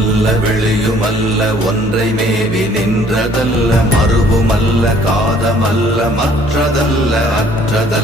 வெளியும் வெளியுமல்ல ஒன்றை மேவி நின்றதல்ல மறுபுமல்ல காதமல்ல மற்றதல்ல அற்றதல்ல